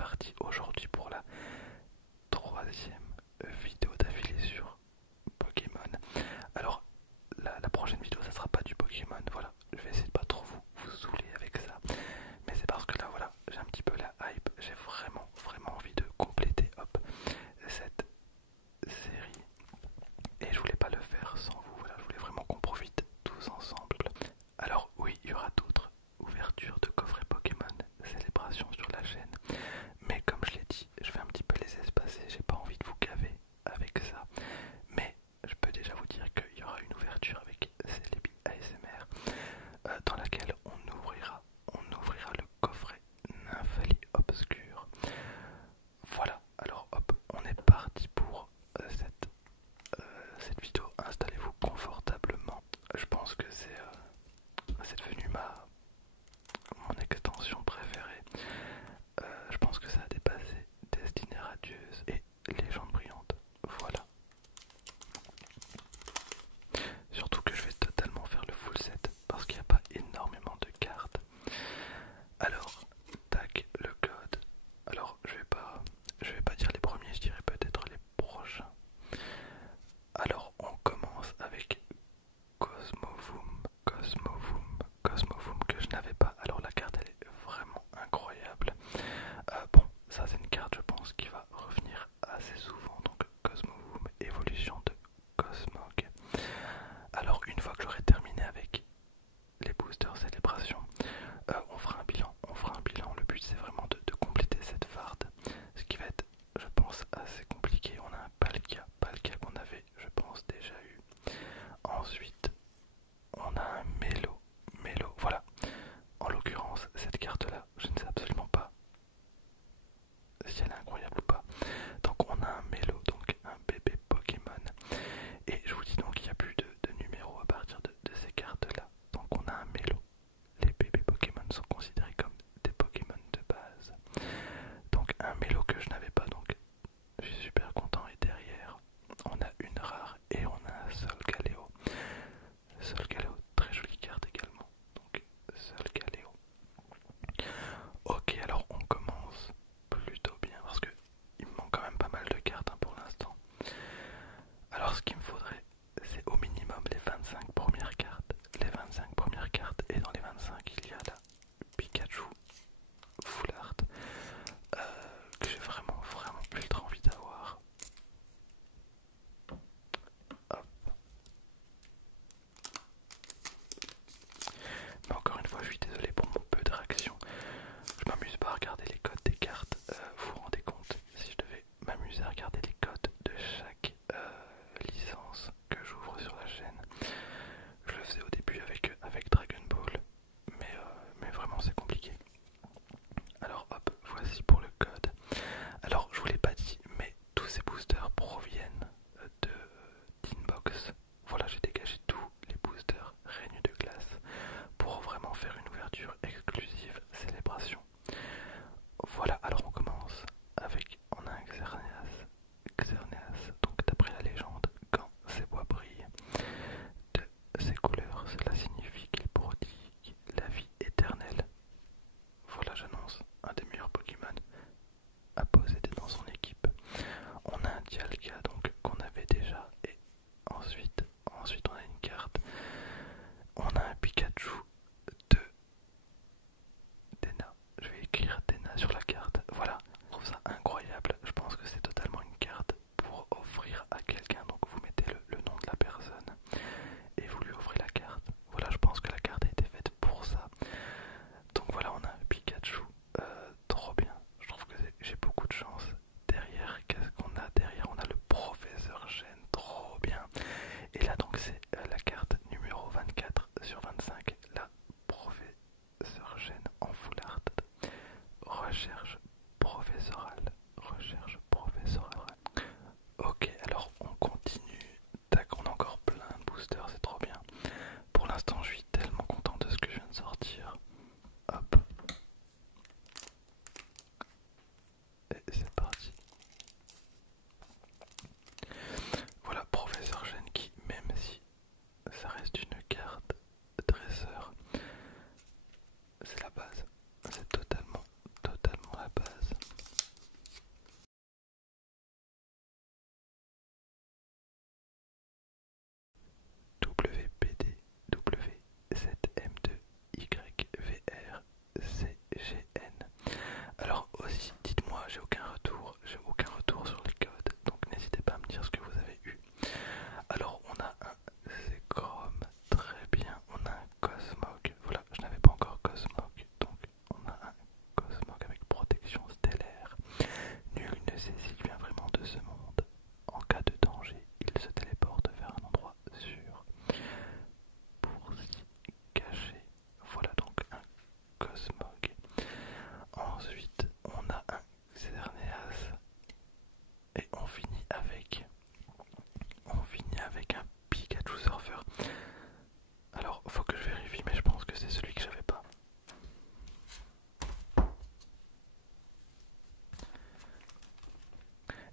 parti aujourd'hui pour la troisième vidéo d'affilée sur Pokémon. Alors la prochaine vidéo ça sera pas du Pokémon, voilà, je vais essayer de pas trop vous saouler avec ça, mais c'est parce que là voilà, j'ai un petit peu la hype, j'ai vraiment envie de compléter hop cette série et je voulais pas le faire sans vous, voilà, je voulais vraiment qu'on profite tous ensemble. Alors oui, il y aura d'autres ouvertures de coffrets Pokémon célébration sur la chaîne, mais comme je l'ai dit, je vais un petit peu les espacer, j'ai pas envie de vous gaver avec ça.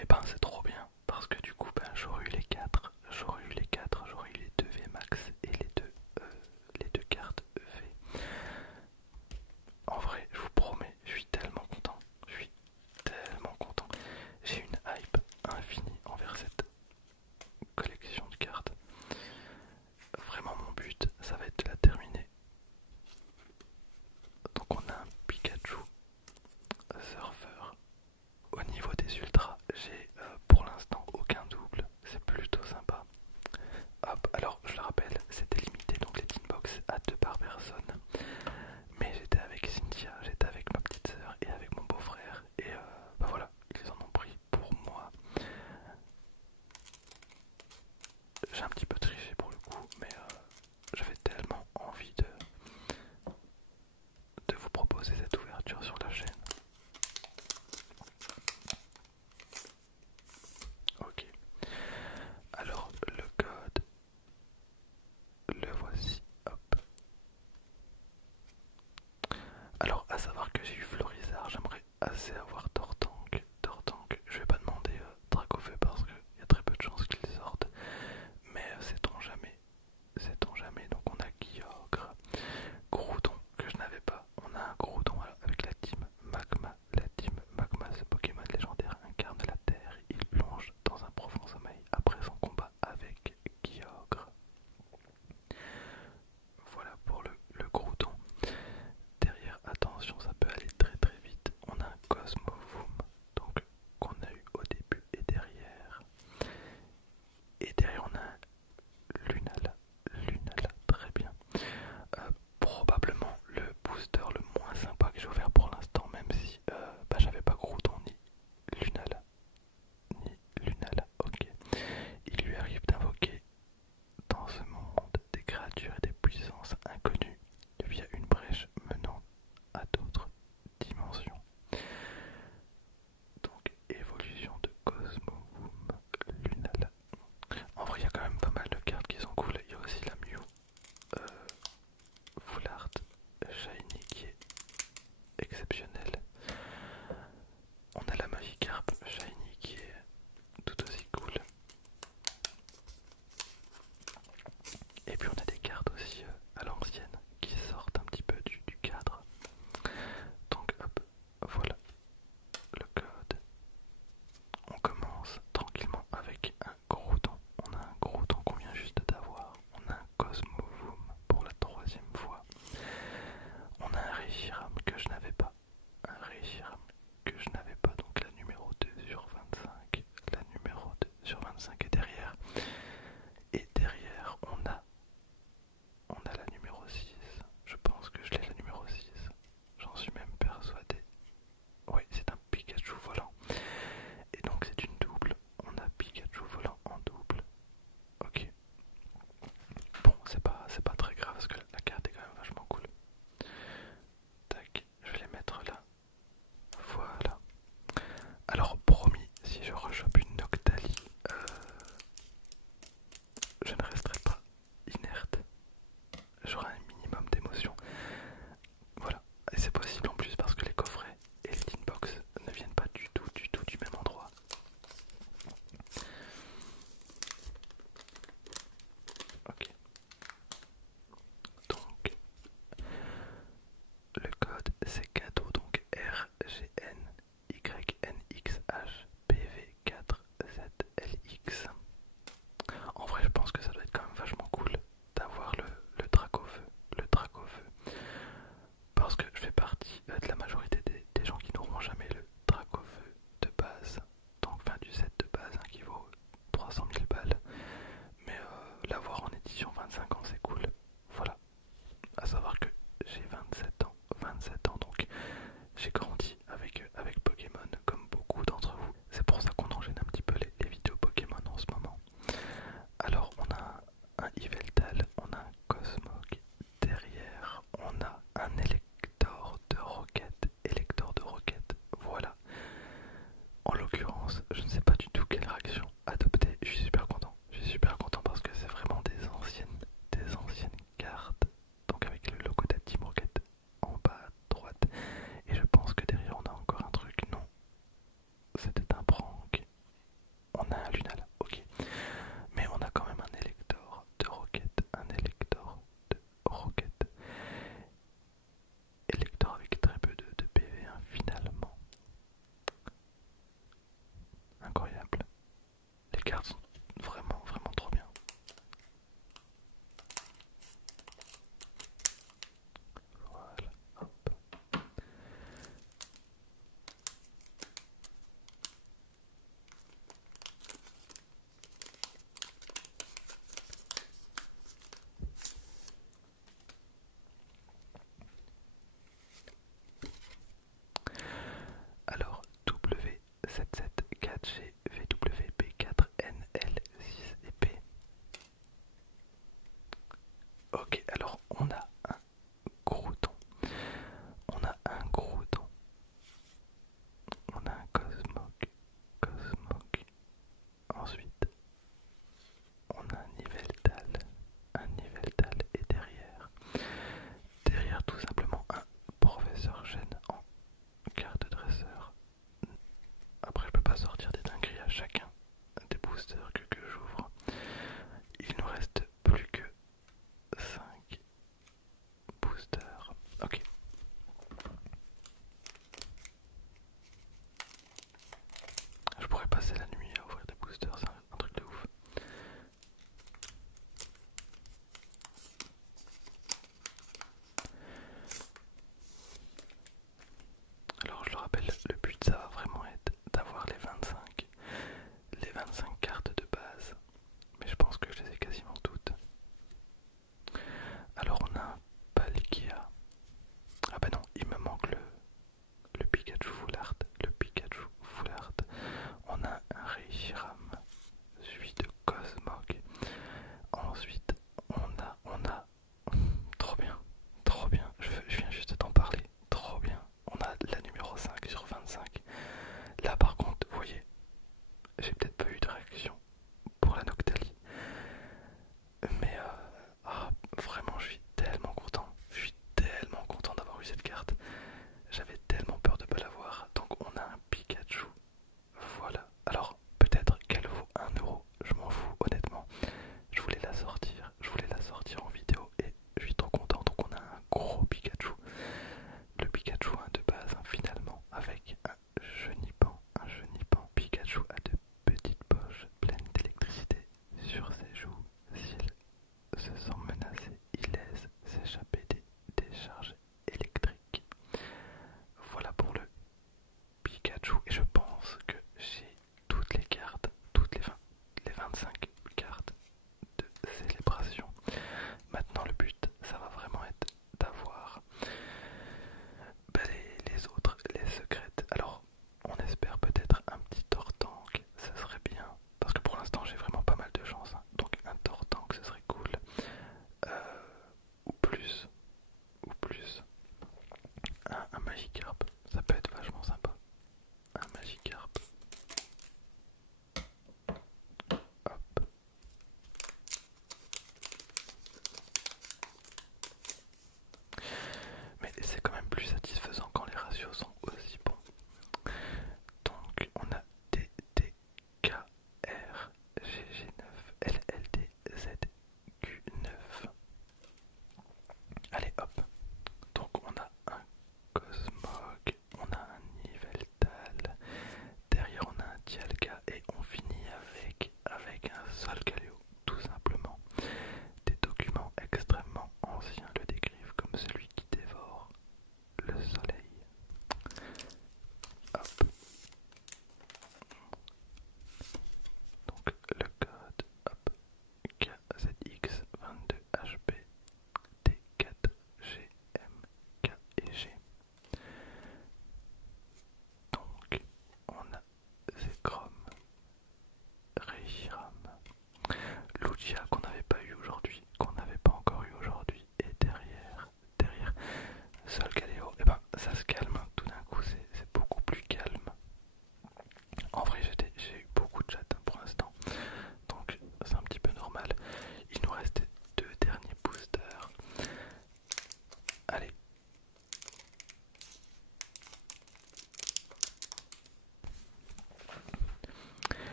Et ben c'est trop bien parce que du coup ben j'aurais eu les quatre, j'aurais eu les deux VMAX et les deux cartes V. En vrai, je vous promets, je suis tellement content, je suis tellement content. J'ai une hype infinie envers cette collection de cartes. Vraiment mon but, ça va être de la terminer. Donc on a un Pikachu surfeur. Au niveau des ultras, j'ai pour l'instant aucun double, c'est plutôt sympa. Hop, alors je le rappelle, c'était limité donc les Teambox à 2 par personne. Mais j'étais avec Cynthia, j'étais avec ma petite sœur et avec mon beau-frère. Et bah voilà, ils en ont pris pour moi. J'ai un petit peu triché pour le coup, mais j'avais tellement envie de vous proposer cette ouverture sur la chaîne. Ok, alors le code, le voici, hop. Alors à savoir que j'ai eu Florizard, j'aimerais assez avoir Tortank. Tortank, je vais pas demander Dracofeu parce qu'il y a très peu de chances qu'il sorte. Mais sait-on jamais, sait-on jamais. Donc on a Kyogre, Groudon que je n'avais pas. On a un Groudon avec la team Magma. La team Magma, ce Pokémon légendaire incarne la Terre. Il plonge dans un profond sommeil après son combat avec Kyogre. Voilà pour le Groudon. Derrière, attention, ça peut aller très très vite. On a un Cosmovoom, donc qu'on a eu au début et derrière. Et derrière on a un Lunala. Lunala, très bien. Probablement le booster le moins sympa que j'ai ouvert pour l'instant, même si bah, j'avais pas Groudon ni Lunala. Ni Lunala, ok. Il lui arrive d'invoquer dans ce monde des créatures et des puissances inconnues via une brèche menant à d'autres dimensions. Donc évolution de Cosmovoom, Lunala. En vrai il y a quand même pas mal de cartes qui sont cool. Il y a aussi la Mew, Full Art, Shiny qui est exceptionnel. On a la Magikarp Shiny qui est tout aussi cool. Et puis on a des cartes aussi à l'ancienne qui sortent un petit peu du cadre. Donc hop, voilà le code. On commence tranquillement avec un Groudon. On a un Groudon qu'on vient juste d'avoir. On a un Cosmovoom pour la 3e fois. On a un Reshiram que je n'avais pas. Un Reshiram que je n'avais pas, donc la numéro 2 sur 25. La numéro 2 sur 25 est derrière. Et derrière on a la numéro 6. Je pense que je l'ai la numéro 6. J'en suis même persuadé. Oui, c'est un Pikachu volant. Et donc c'est une double. On a Pikachu volant en double. Ok. Bon, c'est pas très grave parce que la carte est quand même vachement cool. Tac, je vais les mettre là. Voilà. Alors promis, si je rechoppe une Noctali, je ne resterai pas inerte. J'aurai un minimum d'émotion. Voilà. Et c'est possible en plus parce que les coffrets et les tinbox ne viennent pas du tout du même endroit. Ok. Donc le code c'est cadeau, donc RGNYNXHPV4ZLX. En vrai je pense que ça doit être quand même vachement cool d'avoir le Dracofeu. Le Dracofeu. Parce que je fais partie de la majorité des gens qui n'auront jamais le Dracofeu de base. Donc enfin du set de base hein, qui vaut 300 000 balles. Mais l'avoir en édition 25 ans c'est cool. Voilà. À savoir que j'ai 27 ans donc j'ai grandi avec Pokémon comme beaucoup d'entre vous. C'est pour ça qu'on enchaîne un petit peu les vidéos Pokémon en ce moment. Alors on a un Yveltal, on a un Cosmog, derrière on a un Élector de Rocket, voilà. En l'occurrence, je ne sais pas du tout quelle réaction adopter, je suis super content parce que c'est vraiment des anciennes cartes, donc avec le logo de Team Rocket en bas à droite, et je pense que derrière on a encore un truc, non, c'était un prank, 77 4G VWP 4NL 6 et P. Ok, alors on a un crouton. On a un crouton. On a un Cosmog. Cosmog. Ensuite, on a un Niveltal. Un Niveltal et derrière tout simplement un professeur Gène en carte dresseur. Après, je peux pas sortir des dingueries à chacun des boosters que j'ouvre. Il nous reste plus que 5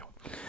conversation.